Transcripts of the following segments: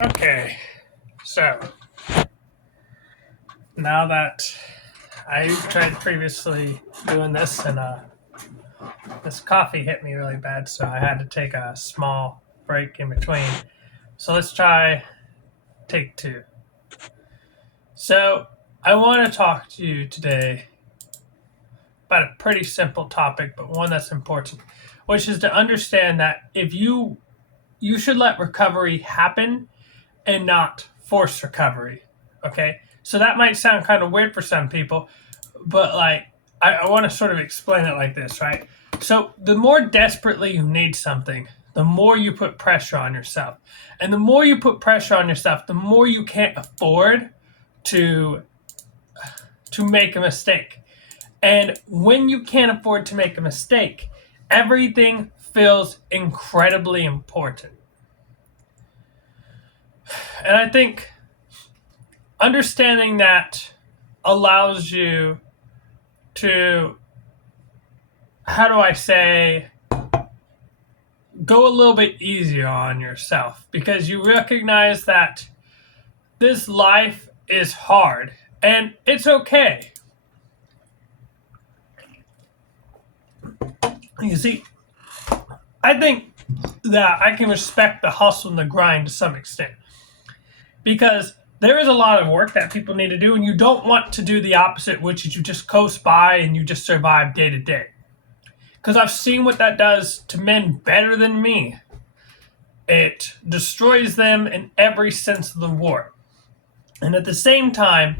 Okay, so now that I tried previously doing this and this coffee hit me really bad, so I had to take a small break in between. So let's try take two. So I want to talk to you today about a pretty simple topic, but one that's important, which is to understand that if you should let recovery happen and not force recovery. Okay, so that might sound kind of weird for some people, but I want to sort of explain it like this, right? So the more desperately you need something, the more you put pressure on yourself, and the more you put pressure on yourself, the more you can't afford to make a mistake. And when you can't afford to make a mistake, everything feels incredibly important. And I think understanding that allows you to, how do I say, go a little bit easier on yourself, because you recognize that this life is hard and it's okay. You see, I think that I can respect the hustle and the grind to some extent, because there is a lot of work that people need to do, and you don't want to do the opposite, which is you just coast by and you just survive day to day. Because I've seen what that does to men better than me. It destroys them in every sense of the word. And at the same time,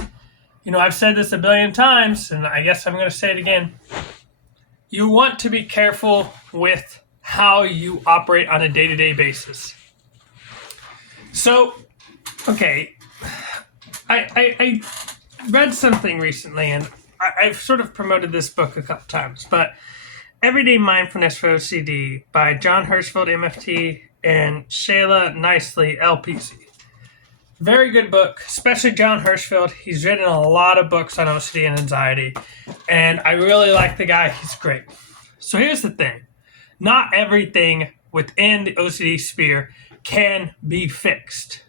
I've said this a billion times, and I guess I'm going to say it again. You want to be careful with how you operate on a day-to-day basis. So, okay, I read something recently, and I've sort of promoted this book a couple times, but Everyday Mindfulness for OCD by John Hirschfeld, MFT, and Shayla Nicely, LPC. Very good book, especially John Hirschfeld. He's written a lot of books on OCD and anxiety, and I really like the guy. He's great. So here's the thing. Not everything within the OCD sphere can be fixed,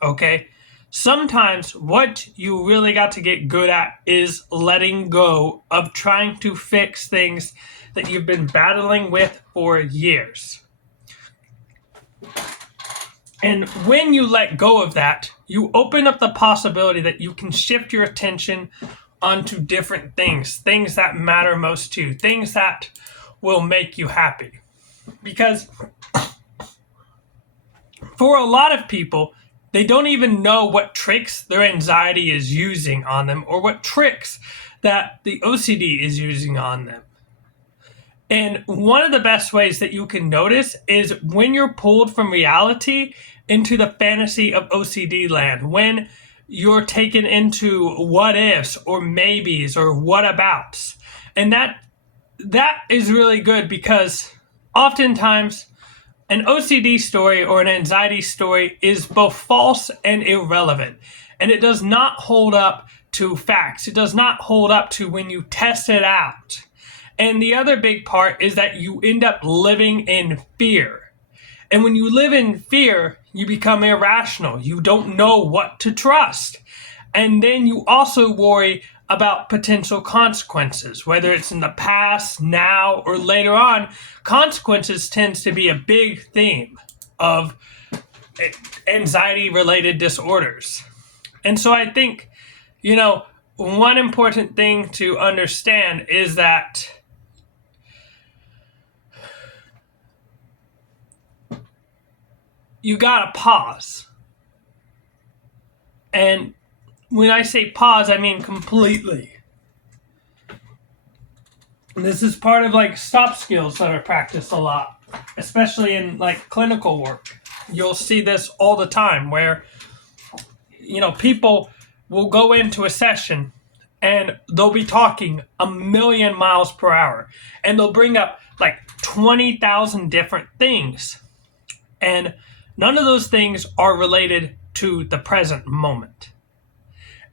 okay? Sometimes what you really got to get good at is letting go of trying to fix things that you've been battling with for years. And when you let go of that, you open up the possibility that you can shift your attention onto different things that matter most to you, things that will make you happy. Because for a lot of people, they don't even know what tricks their anxiety is using on them, or what tricks that the OCD is using on them. And one of the best ways that you can notice is when you're pulled from reality into the fantasy of OCD land, when you're taken into what ifs or maybes or what abouts. And that is really good, because oftentimes an OCD story or an anxiety story is both false and irrelevant. And it does not hold up to facts. It does not hold up to when you test it out. And the other big part is that you end up living in fear. And when you live in fear, you become irrational. You don't know what to trust. And then you also worry about potential consequences, whether it's in the past, now, or later on. Consequences tends to be a big theme of anxiety-related disorders. And so I think, one important thing to understand is that you gotta pause. And when I say pause, I mean completely. And this is part of stop skills that are practiced a lot, especially in clinical work. You'll see this all the time where, people will go into a session and they'll be talking 1,000,000 miles per hour, and they'll bring up 20,000 different things. And none of those things are related to the present moment.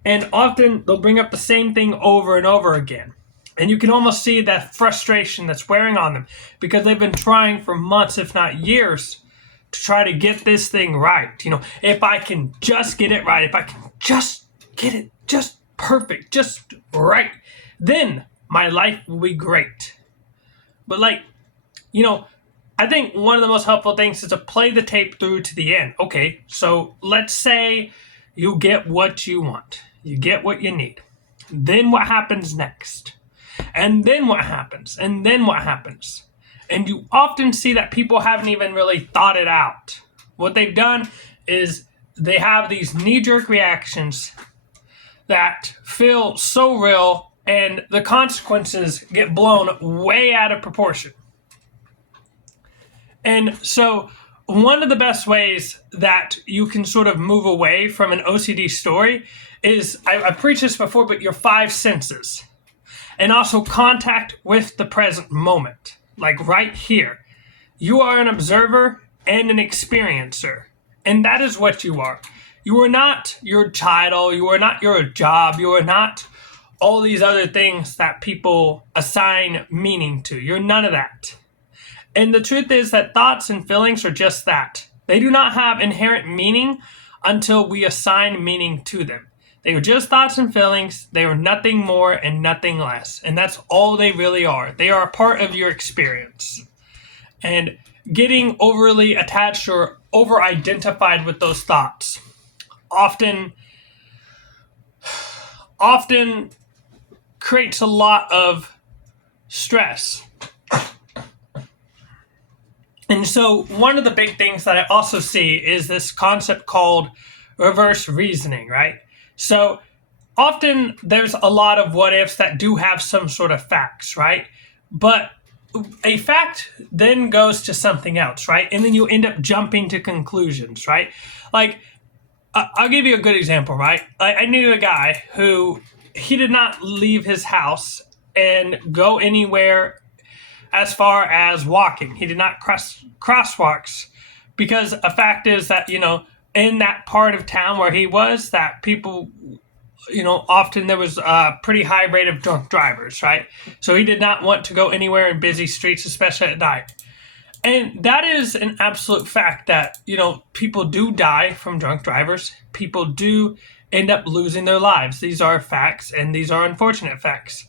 And often they'll bring up the same thing over and over again. And you can almost see that frustration that's wearing on them, because they've been trying for months, if not years, to try to get this thing right. If I can just get it right, if I can just get it just perfect, just right, then my life will be great. But I think one of the most helpful things is to play the tape through to the end. Okay, so let's say you get what you want. You get what you need. Then what happens next? And then what happens? And then what happens? And you often see that people haven't even really thought it out. What they've done is they have these knee-jerk reactions that feel so real, and the consequences get blown way out of proportion. And so one of the best ways that you can sort of move away from an OCD story is, I've preached this before, but your 5 senses. And also contact with the present moment, like right here. You are an observer and an experiencer. And that is what you are. You are not your title. You are not your job. You are not all these other things that people assign meaning to. You're none of that. And the truth is that thoughts and feelings are just that. They do not have inherent meaning until we assign meaning to them. They are just thoughts and feelings. They are nothing more and nothing less. And that's all they really are. They are a part of your experience. And getting overly attached or over-identified with those thoughts often creates a lot of stress. And so one of the big things that I also see is this concept called reverse reasoning, right? So often there's a lot of what ifs that do have some sort of facts, right? But a fact then goes to something else, right? And then you end up jumping to conclusions, right? Like, I'll give you a good example, right? I knew a guy who he did not leave his house and go anywhere as far as walking. He did not crosswalks because a fact is that, in that part of town where he was, that people, often there was a pretty high rate of drunk drivers, right? So he did not want to go anywhere in busy streets, especially at night. And that is an absolute fact that, people do die from drunk drivers. People do end up losing their lives. These are facts, and these are unfortunate facts.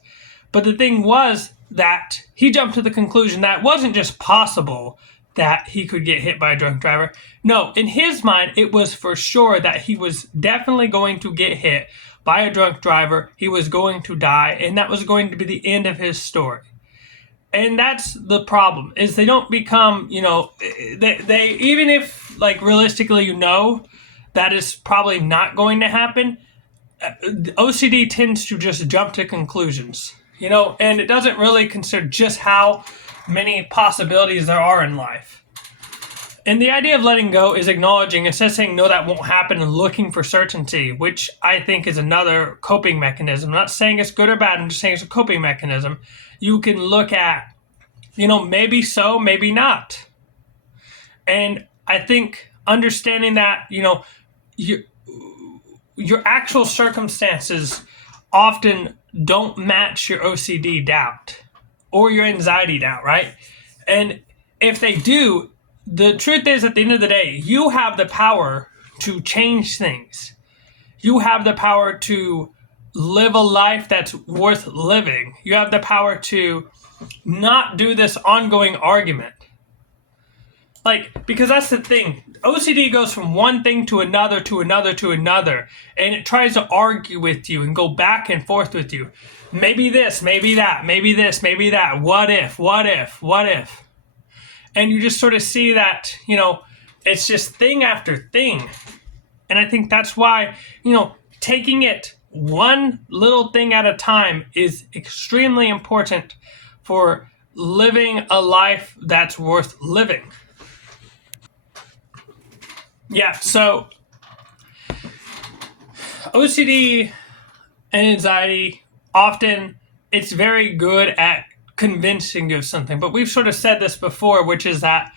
But the thing was that he jumped to the conclusion that it wasn't just possible that he could get hit by a drunk driver. No, in his mind, it was for sure that he was definitely going to get hit by a drunk driver. He was going to die, and that was going to be the end of his story. And that's the problem, is they don't become, they even if, realistically, that is probably not going to happen, OCD tends to just jump to conclusions, and it doesn't really consider just how many possibilities there are in life. And the idea of letting go is acknowledging, instead of saying, no, that won't happen, and looking for certainty, which I think is another coping mechanism. I'm not saying it's good or bad, I'm just saying it's a coping mechanism. You can look at, maybe so, maybe not. And I think understanding that, your actual circumstances often don't match your OCD doubt or your anxiety doubt, right? And if they do, the truth is, at the end of the day, you have the power to change things. You have the power to live a life that's worth living. You have the power to not do this ongoing argument. Because that's the thing. OCD goes from one thing to another, to another, to another, and it tries to argue with you and go back and forth with you. Maybe this, maybe that, maybe this, maybe that. What if, what if, what if? And you just sort of see that, it's just thing after thing. And I think that's why, taking it one little thing at a time is extremely important for living a life that's worth living. Yeah, so OCD and anxiety, often it's very good at convincing you of something. But we've sort of said this before, which is that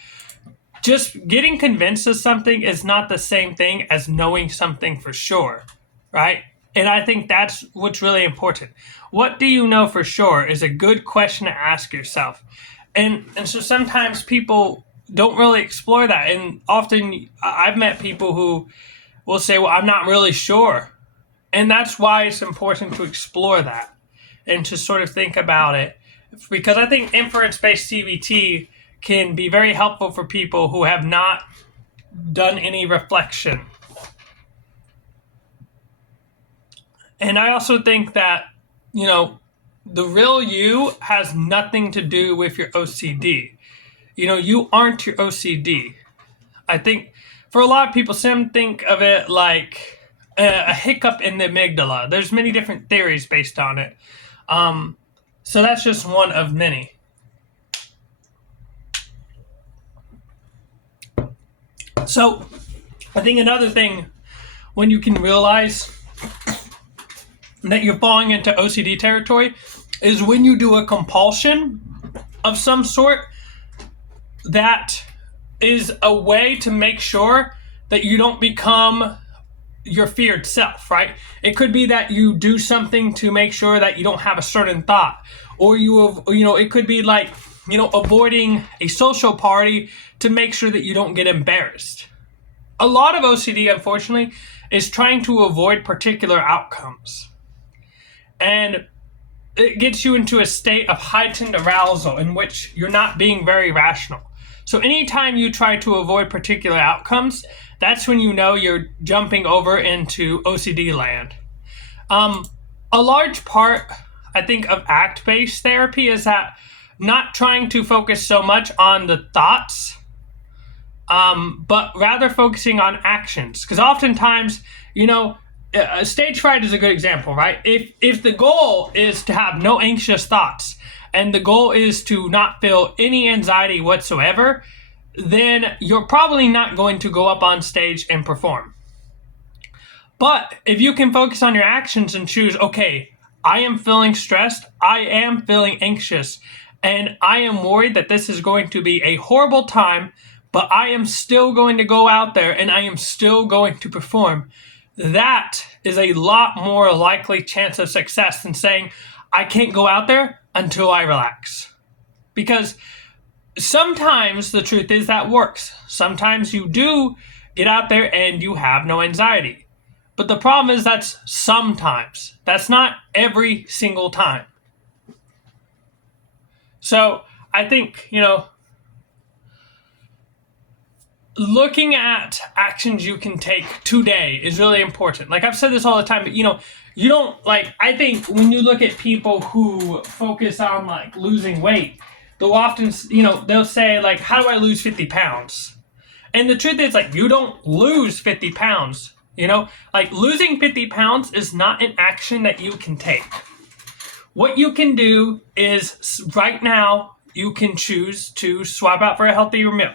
just getting convinced of something is not the same thing as knowing something for sure, right? And I think that's what's really important. What do you know for sure is a good question to ask yourself. And so sometimes people don't really explore that. And often I've met people who will say, well, I'm not really sure. And that's why it's important to explore that and to sort of think about it. Because I think inference-based CBT can be very helpful for people who have not done any reflection. And I also think that, the real you has nothing to do with your OCD. You aren't your OCD. I think for a lot of people, some think of it like a hiccup in the amygdala. There's many different theories based on it. So that's just one of many. So I think another thing, when you can realize that you're falling into OCD territory, is when you do a compulsion of some sort that is a way to make sure that you don't become your feared self, right? It could be that you do something to make sure that you don't have a certain thought, or it could be like, avoiding a social party to make sure that you don't get embarrassed. A lot of OCD, unfortunately, is trying to avoid particular outcomes. And it gets you into a state of heightened arousal in which you're not being very rational. So anytime you try to avoid particular outcomes, that's when you know you're jumping over into OCD land. A large part, I think, of ACT-based therapy is that not trying to focus so much on the thoughts, but rather focusing on actions. Because oftentimes, stage fright is a good example, right? If the goal is to have no anxious thoughts and the goal is to not feel any anxiety whatsoever, then you're probably not going to go up on stage and perform. But if you can focus on your actions and choose, okay, I am feeling stressed, I am feeling anxious, and I am worried that this is going to be a horrible time, but I am still going to go out there and I am still going to perform. That is a lot more likely chance of success than saying, I can't go out there until I relax. Because sometimes the truth is that works. Sometimes you do get out there and you have no anxiety. But the problem is that's sometimes. That's not every single time. So I think, looking at actions you can take today is really important. Like I've said this all the time, but you don't I think when you look at people who focus on losing weight, they'll often, they'll say how do I lose 50 pounds? And the truth is you don't lose 50 pounds, losing 50 pounds is not an action that you can take. What you can do is right now, you can choose to swap out for a healthier meal.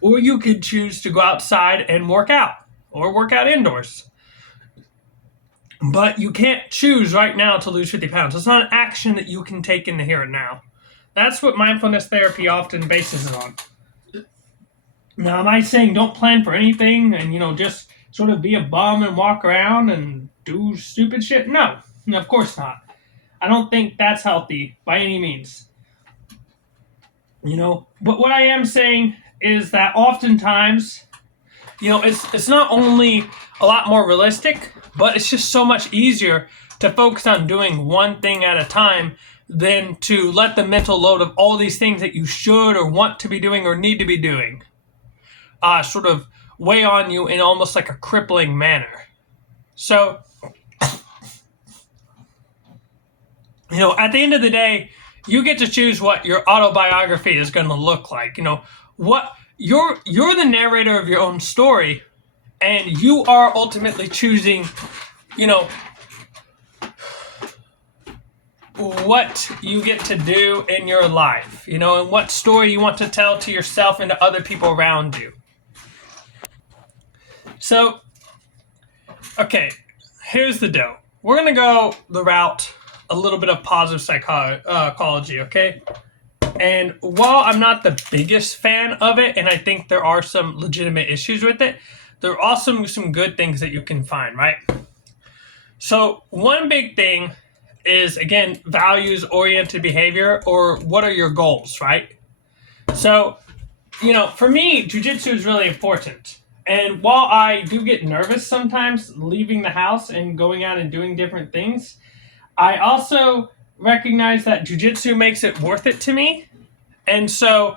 Or you could choose to go outside and work out or work out indoors. But you can't choose right now to lose 50 pounds. It's not an action that you can take in the here and now. That's what mindfulness therapy often bases it on. Now, am I saying don't plan for anything and, just sort of be a bum and walk around and do stupid shit? No, of course not. I don't think that's healthy by any means. But what I am saying is that oftentimes, it's not only a lot more realistic, but it's just so much easier to focus on doing one thing at a time than to let the mental load of all these things that you should or want to be doing or need to be doing sort of weigh on you in almost like a crippling manner. So, at the end of the day, you get to choose what your autobiography is going to look like. What you're the narrator of your own story, and you are ultimately choosing, what you get to do in your life, and what story you want to tell to yourself and to other people around you. So, okay, here's the deal. We're going to go the route a little bit of positive psychology, okay? And while I'm not the biggest fan of it, and I think there are some legitimate issues with it, there are also some good things that you can find, right? So one big thing is, again, values-oriented behavior, or what are your goals, right? So for me, jujitsu is really important. And while I do get nervous sometimes leaving the house and going out and doing different things, I also recognize that jujitsu makes it worth it to me. And so,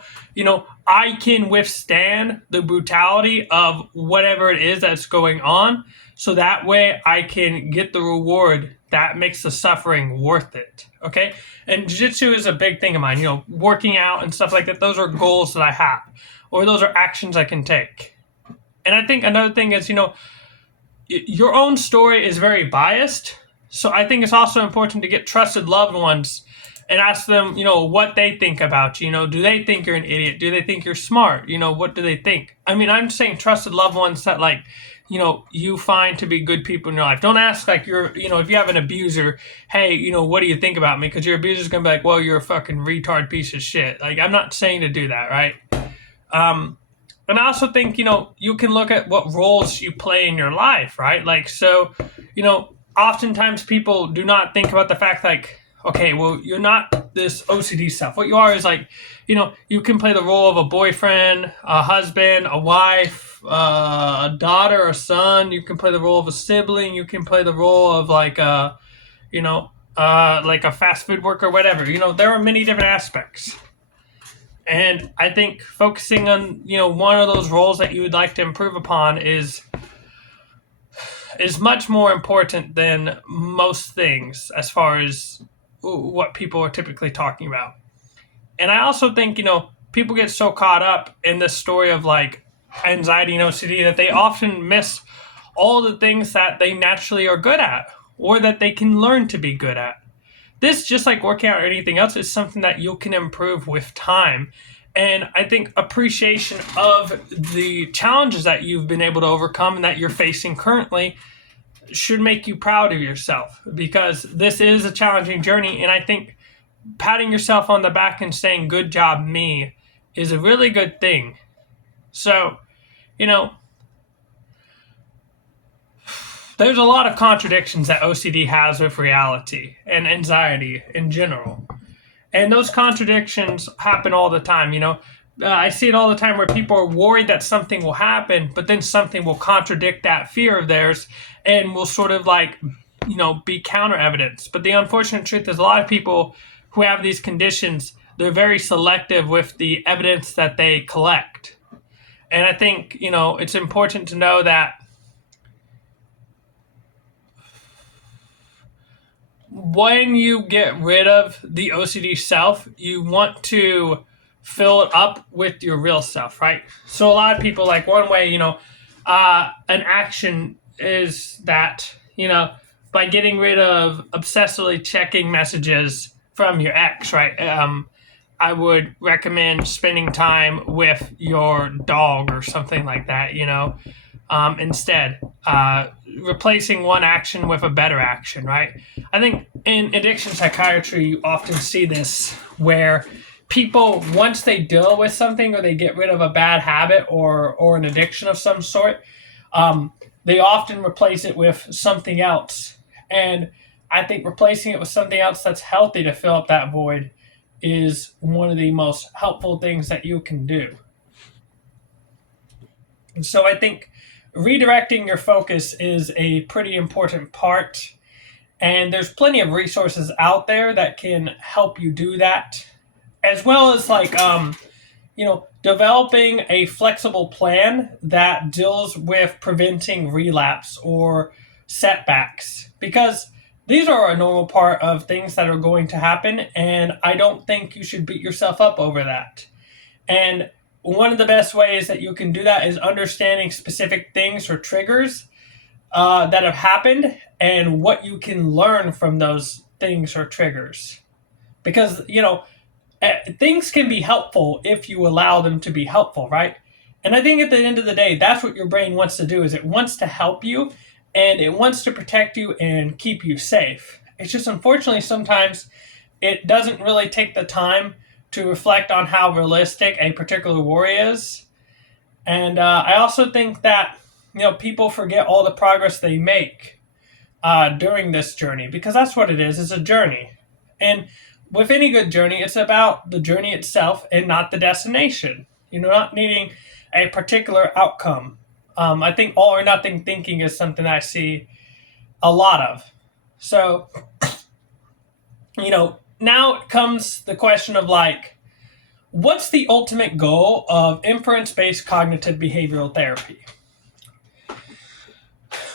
I can withstand the brutality of whatever it is that's going on. So that way I can get the reward that makes the suffering worth it. Okay. And jiu-jitsu is a big thing of mine, working out and stuff like that. Those are goals that I have, or those are actions I can take. And I think another thing is, your own story is very biased. So I think it's also important to get trusted loved ones and ask them, what they think about you. Do they think you're an idiot? Do they think you're smart? What do they think? I mean, I'm saying trusted loved ones that you find to be good people in your life. Don't ask if you have an abuser, hey, what do you think about me? Because your abuser's going to be like, well, you're a fucking retard piece of shit. Like, I'm not saying to do that, right? And I also think, you can look at what roles you play in your life, right? Oftentimes people do not think about the fact okay, well, you're not this OCD stuff. What you are is you can play the role of a boyfriend, a husband, a wife, a daughter, a son. You can play the role of a sibling. You can play the role of like a fast food worker, whatever. There are many different aspects. And I think focusing on, one of those roles that you would like to improve upon is much more important than most things as far as what people are typically talking about. And I also think, people get so caught up in this story of anxiety and OCD that they often miss all the things that they naturally are good at or that they can learn to be good at. This, just like working out or anything else, is something that you can improve with time. And I think appreciation of the challenges that you've been able to overcome and that you're facing currently should make you proud of yourself, because this is a challenging journey. And I think patting yourself on the back and saying, good job, me, is a really good thing. So, there's a lot of contradictions that OCD has with reality and anxiety in general. And those contradictions happen all the time. I see it all the time where people are worried that something will happen, but then something will contradict that fear of theirs and will sort of be counter evidence. But the unfortunate truth is a lot of people who have these conditions, they're very selective with the evidence that they collect. And I think, it's important to know that when you get rid of the OCD self, you want to fill it up with your real self, right? So a lot of people, one way, an action is that, by getting rid of obsessively checking messages from your ex, right? I would recommend spending time with your dog or something like that, instead. Replacing one action with a better action, right? I think in addiction psychiatry, you often see this where people, once they deal with something or they get rid of a bad habit or an addiction of some sort, they often replace it with something else. And I think replacing it with something else that's healthy to fill up that void is one of the most helpful things that you can do. And so I think redirecting your focus is a pretty important part. And there's plenty of resources out there that can help you do that, as well as developing a flexible plan that deals with preventing relapse or setbacks, because these are a normal part of things that are going to happen, and I don't think you should beat yourself up over that. And one of the best ways that you can do that is understanding specific things or triggers that have happened and what you can learn from those things or triggers. Because, things can be helpful if you allow them to be helpful, right? And I think at the end of the day, that's what your brain wants to do, is it wants to help you and it wants to protect you and keep you safe. It's just, unfortunately, sometimes it doesn't really take the time to reflect on how realistic a particular worry is. And I also think that, people forget all the progress they make during this journey, because that's what it is. It's a journey. And with any good journey, it's about the journey itself and not the destination. You're not needing a particular outcome. I think all or nothing thinking is something that I see a lot of. So, now comes the question of like, what's the ultimate goal of inference based cognitive behavioral therapy?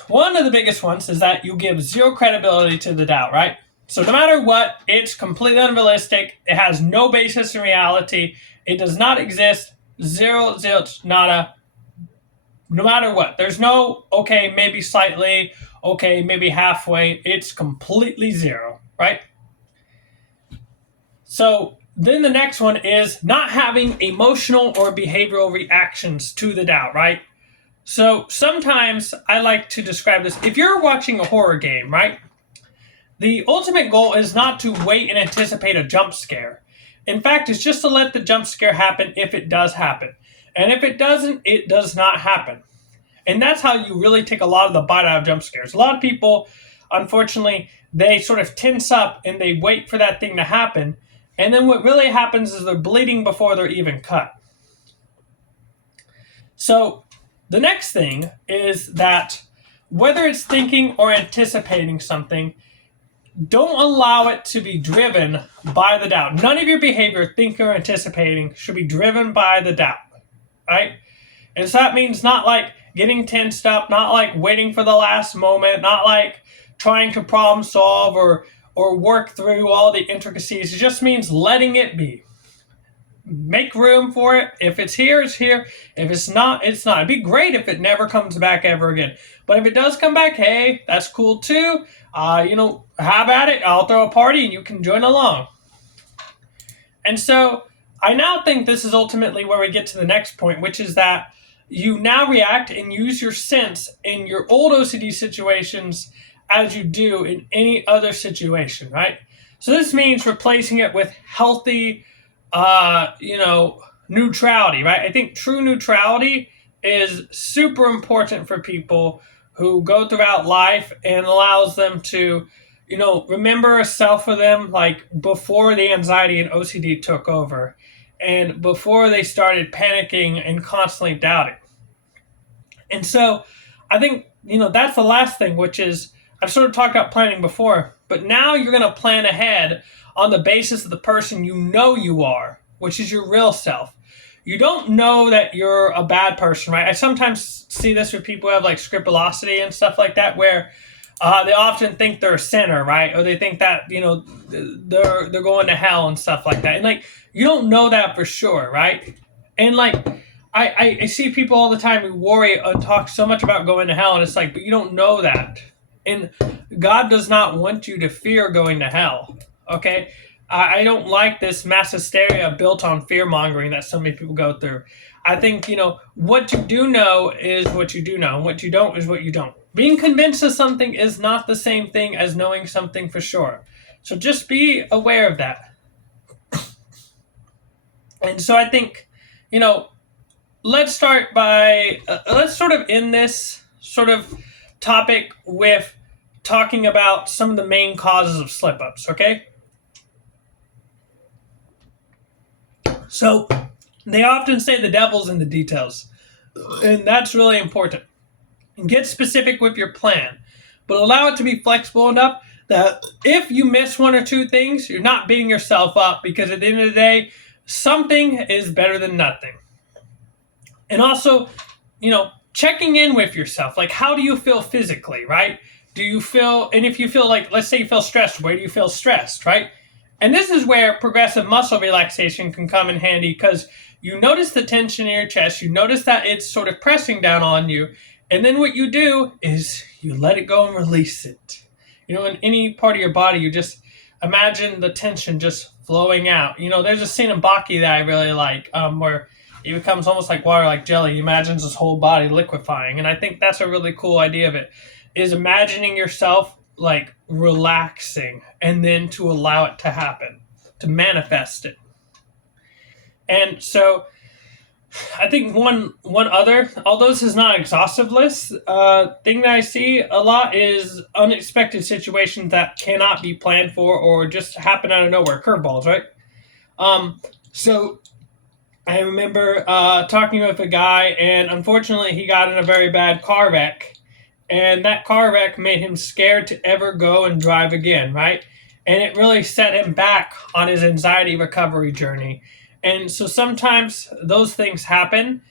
One of the biggest ones is that you give zero credibility to the doubt, right? So no matter what, it's completely unrealistic. It has no basis in reality. It does not exist. Zero, zilch, nada. No matter what. There's no, okay, maybe slightly, okay, maybe halfway. It's completely zero, right? So then the next one is not having emotional or behavioral reactions to the doubt, right? So sometimes I like to describe this. If you're watching a horror game, right? The ultimate goal is not to wait and anticipate a jump scare. In fact, it's just to let the jump scare happen if it does happen. And if it doesn't, it does not happen. And that's how you really take a lot of the bite out of jump scares. A lot of people, unfortunately, they sort of tense up and they wait for that thing to happen. And then what really happens is they're bleeding before they're even cut. So the next thing is that whether it's thinking or anticipating something, don't allow it to be driven by the doubt. None of your behavior, thinking or anticipating, should be driven by the doubt, right? And so that means not like getting tensed up, not like waiting for the last moment, not like trying to problem solve or work through all the intricacies. It just means letting it be. Make room for it. If it's here, it's here. If it's not, it's not. It'd be great if it never comes back ever again. But if it does come back, hey, that's cool too. Have at it. I'll throw a party and you can join along. And so I now think this is ultimately where we get to the next point, which is that you now react and use your sense in your old OCD situations as you do in any other situation, right? So this means replacing it with healthy, neutrality, right? I think true neutrality is super important for people who go throughout life and allows them to, remember a self for them like before the anxiety and OCD took over and before they started panicking and constantly doubting. And so I think, that's the last thing, which is I've sort of talked about planning before, but now you're going to plan ahead on the basis of the person you are, which is your real self. You don't know that you're a bad person, right? I sometimes see this with people who have like scrupulosity and stuff like that, where they often think they're a sinner, right? Or they think that, they're going to hell and stuff like that. And like, you don't know that for sure, right? And like, I see people all the time who worry and talk so much about going to hell, and it's like, but you don't know that. And God does not want you to fear going to hell, okay? I don't like this mass hysteria built on fear-mongering that so many people go through. I think, what you do know is what you do know, and what you don't is what you don't. Being convinced of something is not the same thing as knowing something for sure. So just be aware of that. And so I think, let's start by, let's sort of end this sort of topic with talking about some of the main causes of slip-ups, okay? So they often say the devil's in the details, and that's really important. Get specific with your plan, but allow it to be flexible enough that if you miss one or two things, you're not beating yourself up, because at the end of the day, something is better than nothing. And also, checking in with yourself. Like, how do you feel physically, right? Do you feel, and if you feel like, let's say you feel stressed, where do you feel stressed, right? And this is where progressive muscle relaxation can come in handy, because you notice the tension in your chest, you notice that it's sort of pressing down on you, and then what you do is you let it go and release it. In any part of your body, you just imagine the tension just flowing out. There's a scene in Baki that I really like, where it becomes almost like water, like jelly. He imagines his whole body liquefying, and I think that's a really cool idea of it, is imagining yourself like relaxing and then to allow it to happen, to manifest it. And so I think one other, although this is not an exhaustive list, thing that I see a lot is unexpected situations that cannot be planned for or just happen out of nowhere, curveballs, right? So I remember talking with a guy, and unfortunately, he got in a very bad car wreck. And that car wreck made him scared to ever go and drive again, right? And it really set him back on his anxiety recovery journey. And so sometimes those things happen,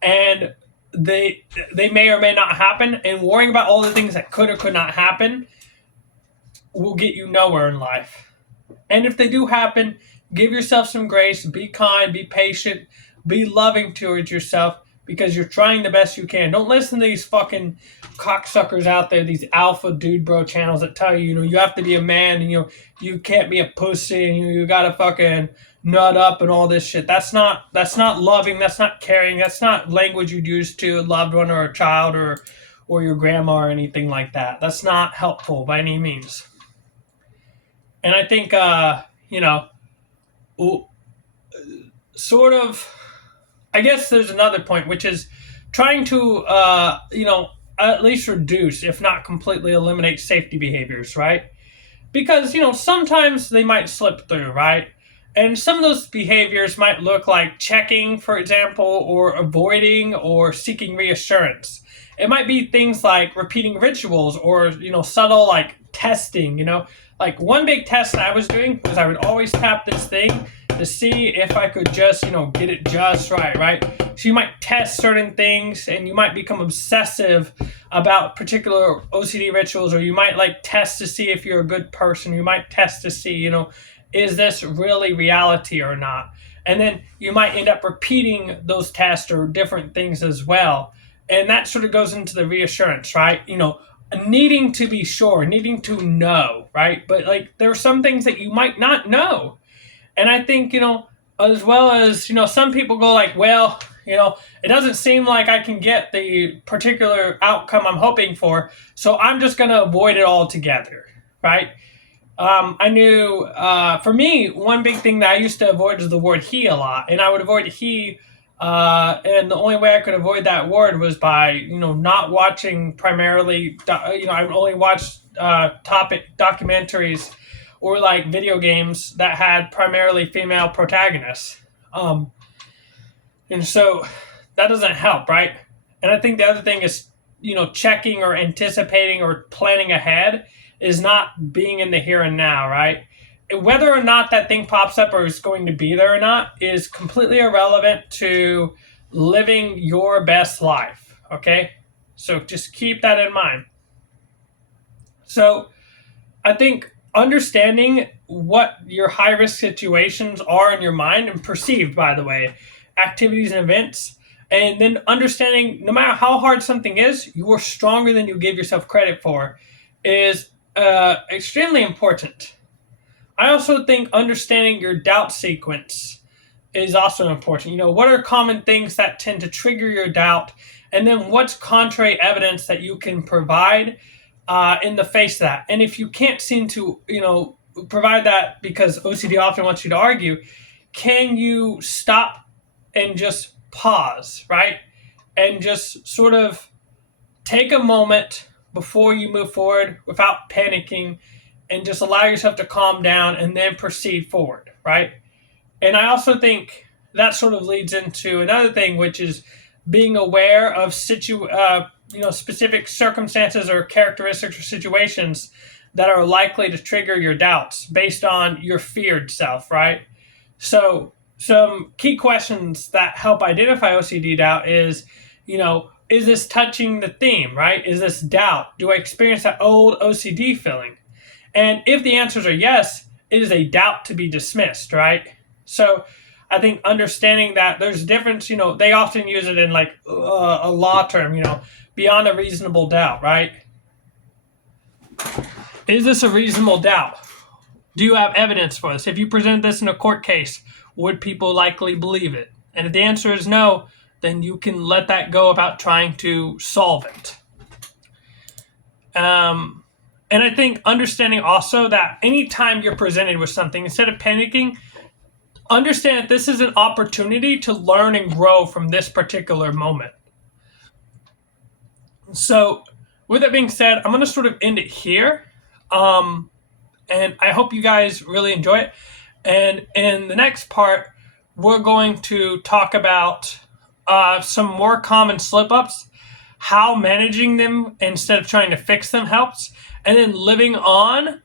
and they may or may not happen. And worrying about all the things that could or could not happen will get you nowhere in life. And if they do happen, give yourself some grace, be kind, be patient, be loving towards yourself because you're trying the best you can. Don't listen to these fucking cocksuckers out there, these alpha dude bro channels that tell you, you have to be a man and you can't be a pussy and you gotta fucking nut up and all this shit. That's not loving, that's not caring, that's not language you'd use to a loved one or a child or your grandma or anything like that. That's not helpful by any means. And I think, sort of, I guess there's another point, which is trying to, at least reduce, if not completely eliminate safety behaviors, right? Because, sometimes they might slip through, right? And some of those behaviors might look like checking, for example, or avoiding or seeking reassurance. It might be things like repeating rituals or, subtle like testing, Like one big test I was doing was I would always tap this thing to see if I could just, get it just right, right? So you might test certain things and you might become obsessive about particular OCD rituals, or you might like test to see if you're a good person. You might test to see, is this really reality or not? And then you might end up repeating those tests or different things as well. And that sort of goes into the reassurance, right? Needing to be sure, needing to know, right? But like there are some things that you might not know. And I think, as well as, some people go like, well, it doesn't seem like I can get the particular outcome I'm hoping for, so I'm just going to avoid it altogether, right? I knew, for me, one big thing that I used to avoid is the word he a lot. And I would avoid he, and the only way I could avoid that word was by, not watching primarily, I would only watch topic documentaries or like video games that had primarily female protagonists. And so that doesn't help, right? And I think the other thing is, checking or anticipating or planning ahead is not being in the here and now, right? Whether or not that thing pops up or is going to be there or not is completely irrelevant to living your best life, okay? So just keep that in mind. So I think understanding what your high risk situations are in your mind and perceived, by the way, activities and events, and then understanding no matter how hard something is, you are stronger than you give yourself credit for is extremely important. I also think understanding your doubt sequence is also important. What are common things that tend to trigger your doubt? And then what's contrary evidence that you can provide in the face of that? And if you can't seem to, provide that because OCD often wants you to argue, can you stop and just pause, right? And just sort of take a moment before you move forward without panicking and just allow yourself to calm down and then proceed forward, right? And I also think that sort of leads into another thing, which is being aware of specific circumstances or characteristics or situations that are likely to trigger your doubts based on your feared self, right? So some key questions that help identify OCD doubt is, is this touching the theme, right? Is this doubt? Do I experience that old OCD feeling? And if the answers are yes, it is a doubt to be dismissed, right? So I think understanding that there's a difference, they often use it in like a law term, beyond a reasonable doubt, right? Is this a reasonable doubt? Do you have evidence for this? If you presented this in a court case, would people likely believe it? And if the answer is no, then you can let that go about trying to solve it. And I think understanding also that anytime you're presented with something, instead of panicking, understand that this is an opportunity to learn and grow from this particular moment. So with that being said, I'm going to sort of end it here. And I hope you guys really enjoy it. And in the next part, we're going to talk about some more common slip-ups, how managing them instead of trying to fix them helps, and then living on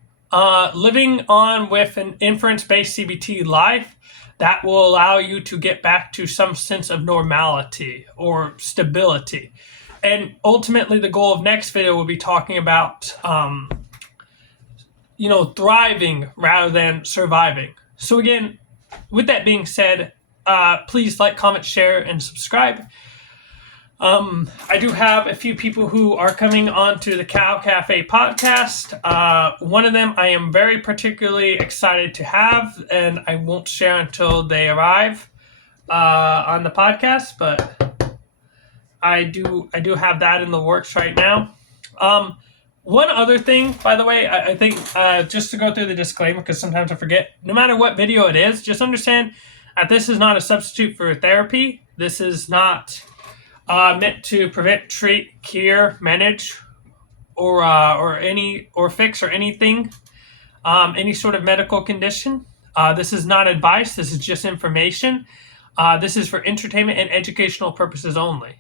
with an inference-based CBT life that will allow you to get back to some sense of normality or stability. And ultimately, the goal of next video will be talking about, thriving rather than surviving. So again, with that being said, please like, comment, share, and subscribe. I do have a few people who are coming onto the Cow Cafe podcast. One of them I am very particularly excited to have, and I won't share until they arrive on the podcast, but I do have that in the works right now. One other thing, by the way, I think just to go through the disclaimer, because sometimes I forget, no matter what video it is, just understand that this is not a substitute for therapy. This is not meant to prevent, treat, cure, manage, or fix or anything, any sort of medical condition. This is not advice. This is just information. This is for entertainment and educational purposes only.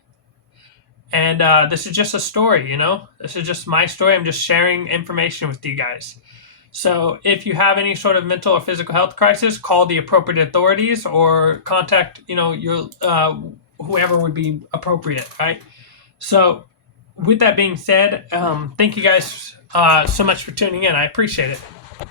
And this is just a story, This is just my story. I'm just sharing information with you guys. So if you have any sort of mental or physical health crisis, call the appropriate authorities or contact, your whoever would be appropriate, right? So with that being said, thank you guys so much for tuning in. I appreciate it.